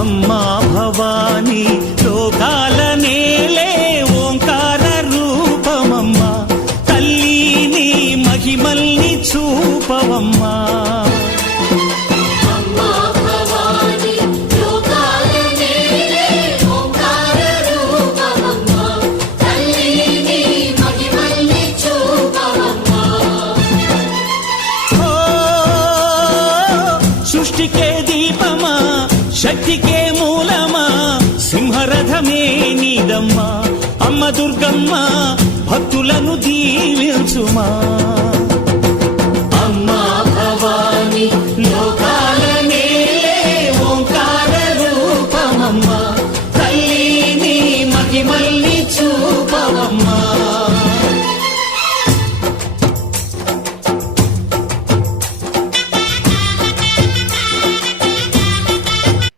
అమ్మా భవానీ లోకాల నేలే ఓంకార రూపమమ్మా, తల్లి నీ మహిమల్ని చూపవమ్మా. సృష్టికే దీపమా, శక్తికే మూలమా, సింహరథమే నీదమ్మా. అమ్మ దుర్గమ్మ భక్తులను దీవించుమా.